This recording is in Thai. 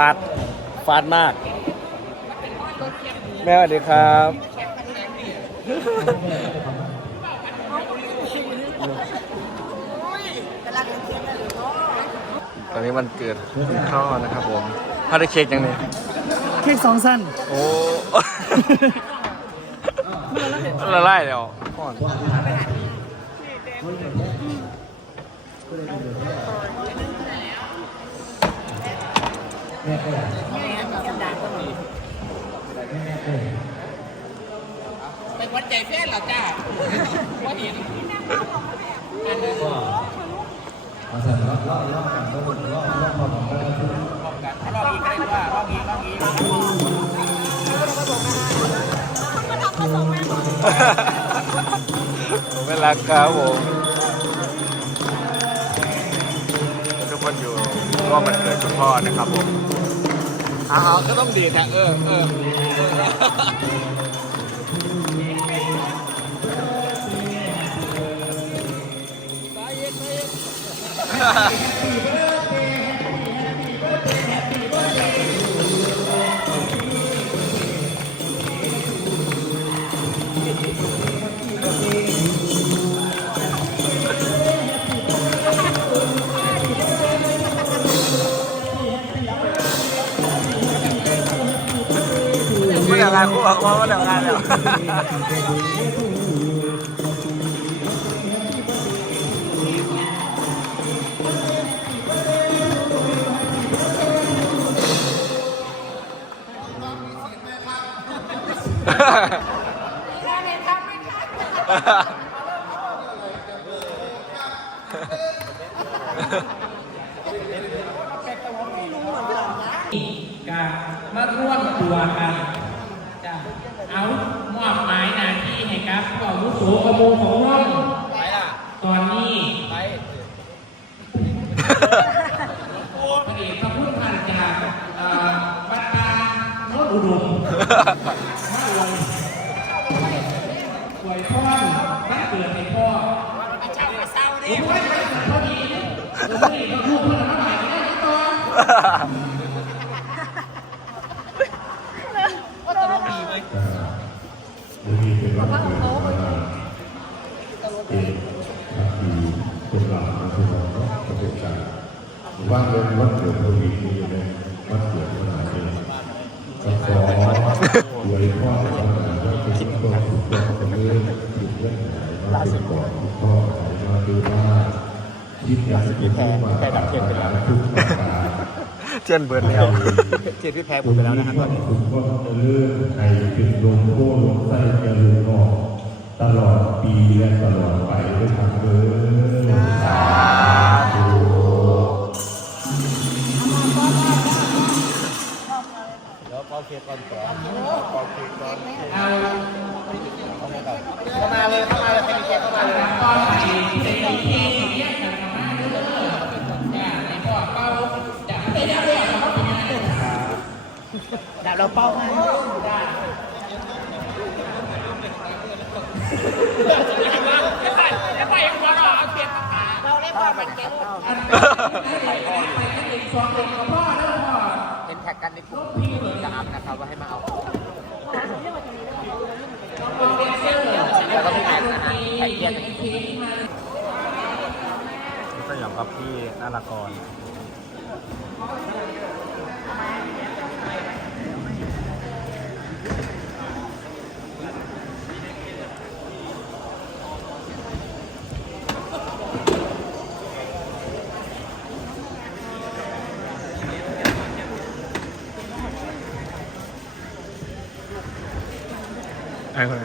ฟาดฟาดมาก แม่สวัสดีครับ ตอนนี้มันเกิดคุณพ่อนะครับผมพาได้เค้กยังไงเค้กสองสั้นโอ้ละลายแล้ว ก่อนเป็นวัดใจแฟนเหรอจ้าว่าเห็นอันนั้นรอบอีกได้ว่ารอบอีกรอบอีกผมไม่รักครับผมทุกคนอยู่ร่วมมันเกิดคุณพ่อนะครับผมอ้าวก็ต้องดีแท้เออเออ ไม่เดี๋ยวงานคู่เขาไม่เดี๋ยวงานแล้วก็มาร่วมตัวกัน เอามอบหมายหน้าที่ให้ครับผู้อาวุโสกระโมงของร่วมตอนนี้พระเอกพระพุทธพันจากเอ่อวัดตาโนนอุดมมาอวยอวยพ่อวันเกิดให้พ่อเจ้าเศร้าดิพอดีผมไม่ได้ลูกเพื่อนมาใหม่ได้ตอน รือมีเป็นวันเกิดของเราเองทักดีคนเรามาทุกคนเนาะประสบการณ์ว่าเงินวันเกิดเรามีมีอยู่ในวันเกิดของเราเองก็ขออวยพ่อของเราว่าเป็นตัวถูกต้องเป็นเรื่องถูกเรื่องไหนมาเป็นก่อนพ่อไหนมาดูว่าที่อยากจะเป็นผู้มาแค่ดับเทียนไปแล้วทุกประกา เทียนเบิร์นแล้วเทียนพี่แพ้ผมไปแล้วนะครับตอนนี้คุณพ่อจะเลื่อนให้เป็นลมโค้ลมไส้เจริญออกตลอดปีและตลอดไปด้วยทางเดินสาธุเข้า เราเป้าให้จ้าจะไปจะไปหัวเราเอาเปลี่ยนขาเราได้พ่อเป็นเก๊กไปไปกันเองสองเด็กกับพ่อแล้วพ่อเป็นแท็กกันในกลุ่มพี่จะอัพนะครับว่าให้มาเอาแล้วก็พี่แกซ์นะฮะแท็กเกียร์ก็อย่างกับพี่นาฬกร hai con